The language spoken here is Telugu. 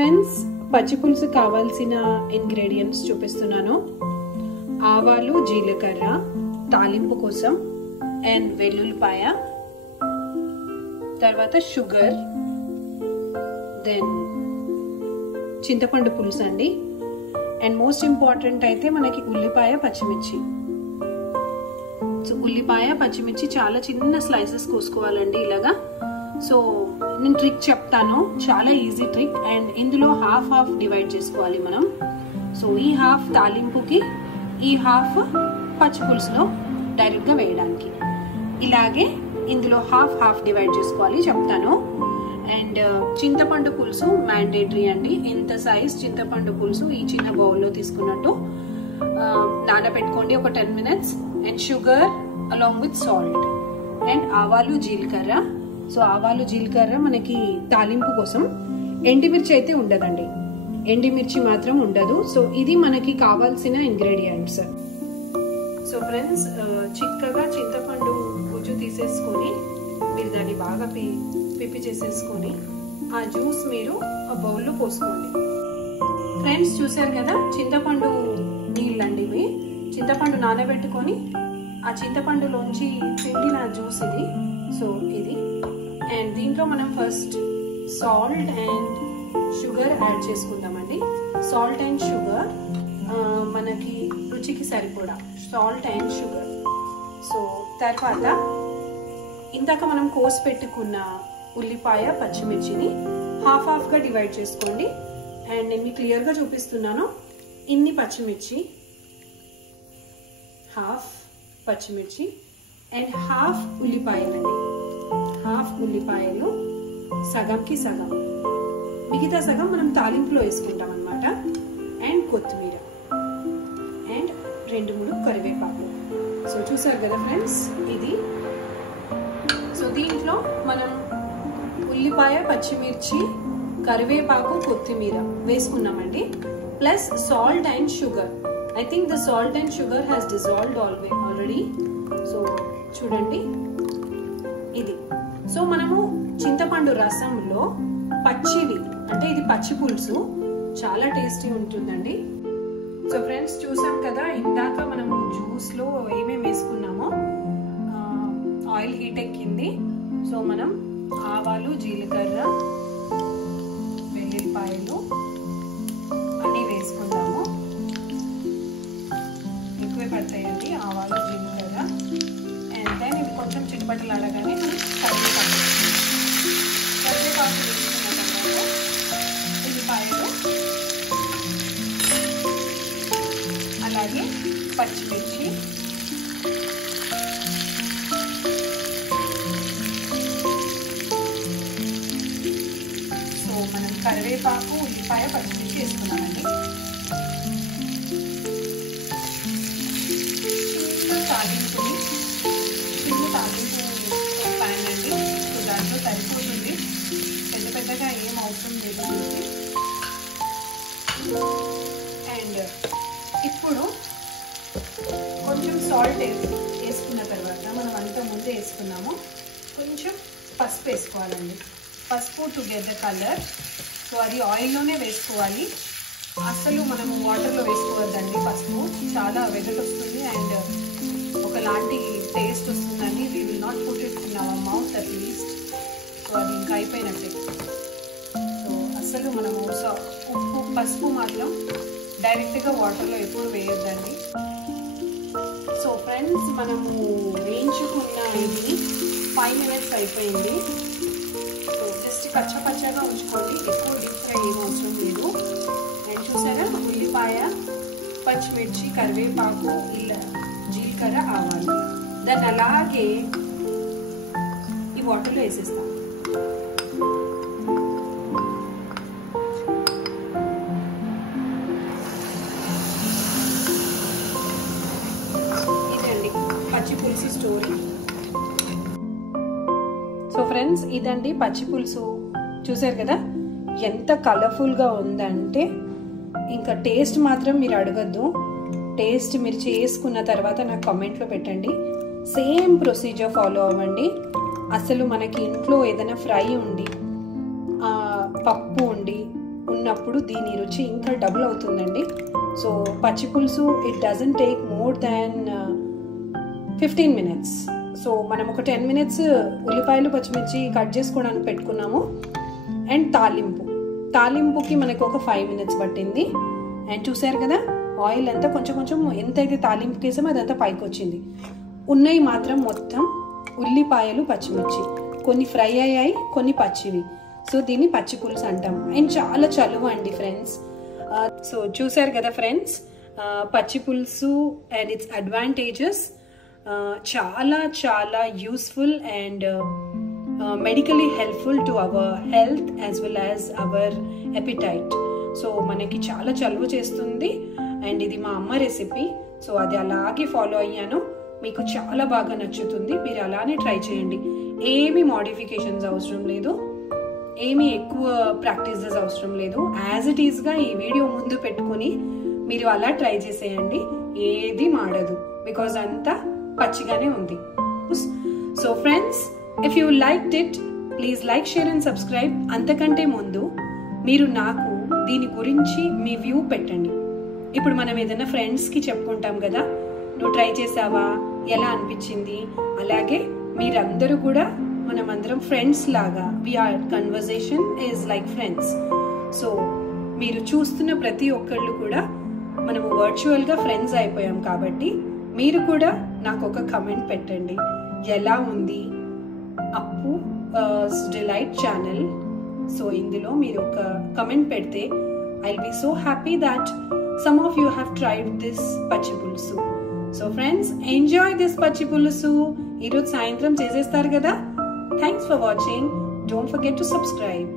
ఫ్రెండ్స్, పచ్చి పులుసు కావాల్సిన ఇంగ్రీడియంట్స్ చూపిస్తున్నాను. ఆవాలు, జీలకర్ర తాలింపు కోసం, అండ్ వెల్లుల్లిపాయ, తర్వాత షుగర్, దెన్ చింతపండు పులుసు అండి, అండ్ మోస్ట్ ఇంపార్టెంట్ అయితే మనకి ఉల్లిపాయ, పచ్చిమిర్చి. సో ఉల్లిపాయ, పచ్చిమిర్చి చాలా చిన్న స్లైసెస్ కోసుకోవాలండి ఇలాగా. సో నేను ట్రిక్ చెప్తాను, చాలా ఈజీ ట్రిక్, అండ్ ఇందులో హాఫ్ డివైడ్ చేసుకోవాలి మనం. సో ఈ హాఫ్ తాలింపుకి, ఈ హాఫ్ పచ్చి పులుసులో డైరెక్ట్గా వేయడానికి. ఇలాగే ఇందులో హాఫ్ డివైడ్ చేసుకోవాలి చెప్తాను. అండ్ చింతపండు పులుసు మ్యాండేటరీ అండి. ఇంత సైజ్ చింతపండు పులుసు ఈ చిన్న బౌల్లో తీసుకున్నట్టు నానబెట్టుకోండి ఒక 10 minutes. And sugar along with salt, and ఆవాలు, జీలకర్ర. సో ఆవాలు, జీలకర్ర మనకి తాలింపు కోసం. ఎండిమిర్చి అయితే ఉండదండి, ఎండిమిర్చి మాత్రం ఉండదు. సో ఇది మనకి కావాల్సిన ఇంగ్రీడియంట్స్. సో ఫ్రెండ్స్, చిక్కగా చింతపండు గుజ్జు తీసేసుకొని మీరు దాన్ని బాగా పిప్పి చేసేసుకొని ఆ జ్యూస్ మీరు ఆ బౌల్లో పోసుకోండి. ఫ్రెండ్స్ చూసారు కదా, చింతపండు నీళ్ళండి ఇవి. చింతపండు నానబెట్టుకొని ఆ చింతపండులోంచి పిండిన జ్యూస్ ఇది. సో ఇది, అండ్ దీంట్లో మనం first salt and sugar add చేసుకుందామండి. సాల్ట్ అండ్ షుగర్ మనకి రుచికి సరిపడా సాల్ట్ అండ్ షుగర్. సో తర్వాత ఇందాక మనం కోసి పెట్టుకున్న ఉల్లిపాయ, పచ్చిమిర్చిని హాఫ్గా డివైడ్ చేసుకోండి. అండ్ నేను మీకు క్లియర్గా చూపిస్తున్నాను. ఇన్ని పచ్చిమిర్చి, హాఫ్ పచ్చిమిర్చి, అండ్ హాఫ్ ఉల్లిపాయలండి. హాఫ్ ఉల్లిపాయలు సగంకి సగం, మిగతా సగం మనం తాలింపులో వేసుకుంటాం అనమాట. అండ్ కొత్తిమీర, అండ్ 2-3 కరివేపాకు. సో చూసారు కదా ఫ్రెండ్స్, ఇది. సో దీంట్లో మనం ఉల్లిపాయ, పచ్చిమిర్చి, కరివేపాకు, కొత్తిమీర వేసుకున్నామండి. Plus salt and sugar. I think the salt and sugar has dissolved already. So చూడండి ఇది. సో మనము చింతపండు రసంలో పచ్చివి, అంటే ఇది పచ్చి పులుసు, చాలా టేస్టీ ఉంటుందండి. సో ఫ్రెండ్స్ చూసాం కదా, ఇందాక మనము జ్యూస్లో ఏమేమి వేసుకున్నామో. ఆయిల్ హీట్ ఎక్కింది. సో మనం ఆవాలు, జీలకర్ర, వెల్లుల్లిపాయలు అన్నీ వేసుకుందాము. ఎక్కువే పడతాయండి ఆవాలు, జీలకర్ర. అండ్ దెన్ ఇది కొంచెం చిట్పటలు అడగానే కరివేపాకు వేసుకున్న తర్వాత ఉల్లిపాయలు, అలాగే పచ్చిమిర్చి, సో మనం కరివేపాకు, ఉల్లిపాయ, పచ్చిమిర్చి వేసుకున్నామండి. చిన్న తాలింపు ప్యాన్ అండి. సో దాంట్లో సరిపోతుంది, పెద్దగా ఏం అవసరం లేదు. అండ్ ఇప్పుడు కొంచెం సాల్ట్ వేసుకున్న తర్వాత, మనం అంతా ముందే వేసుకున్నాము, కొంచెం పసుపు వేసుకోవాలండి. పసుపు to get the colour. So అది ఆయిల్లోనే వేసుకోవాలి, అసలు మనము వాటర్లో వేసుకోవద్దండి. పసుపు చాలా వెగట్ వస్తుంది అండ్ ఒకలాంటి టేస్ట్ వస్తుందండి. We will not put it in our mouth at least. So అది ఇంకా అయిపోయినట్టే. సో అసలు మనము ఉప్పు, పసుపు మాత్రం డైరెక్ట్గా వాటర్లో ఎప్పుడు వేయొద్దండి. సో ఫ్రెండ్స్, మనము వేయించుకున్న ఇది 5 minutes అయిపోయింది. సో జస్ట్ పచ్చగా ఉంచుకోండి, ఎక్కువ డీప్ ఫ్రై ఏం అవసరం లేదు. అండ్ చూసారా, ఉల్లిపాయ, పచ్చిమిర్చి, కరివేపాకు, జీలకర్ర, ఆవాలు, దాన్ని అలాగే ఈ వాటర్లో వేసేస్తాం. ఇదండి పచ్చి పులుసు స్టోరీ. సో ఫ్రెండ్స్, ఇదండి పచ్చి పులుసు. చూసారు కదా ఎంత కలర్ఫుల్గా ఉందంటే, ఇంకా టేస్ట్ మాత్రం మీరు అడగద్దు. టేస్ట్ మీరు చేసుకున్న తర్వాత నాకు కామెంట్లో పెట్టండి. సేమ్ ప్రొసీజర్ ఫాలో అవ్వండి. అసలు మనకి ఇంట్లో ఏదైనా ఫ్రై ఉండి పప్పు ఉండి ఉన్నప్పుడు దీని రుచి ఇంకా డబుల్ అవుతుందండి. సో పచ్చి పులుసు it doesn't take more than 15 minutes. So మనం ఒక 10 minutes ఉల్లిపాయలు పచ్చిమిర్చి కట్ చేసుకోవడానికి పెట్టుకున్నాము. అండ్ తాలింపుకి మనకు ఒక 5 minutes పట్టింది. అండ్ చూసారు కదా ఆయిల్ అంతా కొంచెం కొంచెం ఎంతైతే తాలింపుకి వేసామో అదంతా పైకి వచ్చింది. ఉన్నాయి మాత్రం మొత్తం ఉల్లిపాయలు పచ్చిమిర్చి, కొన్ని ఫ్రై అయ్యాయి కొన్ని పచ్చివి. సో దీన్ని పచ్చి పులుసు అంటాం. అండ్ చాలా చలువ అండి ఫ్రెండ్స్. సో చూసారు కదా ఫ్రెండ్స్ పచ్చి పులుసు అండ్ ఇట్స్ అడ్వాంటేజెస్ చాలా చాలా useful and medically helpful to our health as well as our appetite. So మనకి చాలా చలువ చేస్తుంది. అండ్ ఇది మా అమ్మ రెసిపీ. సో అది అలాగే ఫాలో అయ్యాను. మీకు చాలా బాగా నచ్చుతుంది. మీరు అలానే ట్రై చేయండి. ఏమి మోడిఫికేషన్స్ అవసరం లేదు, ఏమి ఎక్కువ ప్రాక్టీసెస్ అవసరం లేదు. యాజ్ ఇట్ ఈస్గా ఈ వీడియో ముందు పెట్టుకుని మీరు అలా ట్రై చేసేయండి. ఏది మాడదు, బికాజ్ అంతా పచ్చిగానే ఉంది. So friends, if you liked it please like, share and subscribe. అంతకంటే ముందు మీరు నాకు దీని గురించి మీ వ్యూ పెట్టండి. ఇప్పుడు మనం ఏదైనా ఫ్రెండ్స్కి చెప్పుకుంటాం కదా, నువ్వు ట్రై చేసావా, ఎలా అనిపించింది? అలాగే మీరందరూ కూడా మనమందరం ఫ్రెండ్స్ లాగా, we are conversation is like friends. So మీరు చూస్తున్న ప్రతి ఒక్కళ్ళు కూడా మనము వర్చువల్గా ఫ్రెండ్స్ అయిపోయాం కాబట్టి మీరు కూడా నాకు ఒక కమెంట్ పెట్టండి. ఎలా ఉంది అప్పు డిలైట్ ఛానల్? సో ఇందులో మీరు ఒక కమెంట్ పెడితే I'll be so happy that some of you have tried this పచ్చి పులుసు. సో ఫ్రెండ్స్, ఎంజాయ్ దిస్ పచ్చి పులుసు. ఈరోజు సాయంత్రం చేసేస్తారు కదా. Thanks for watching. Don't forget to subscribe.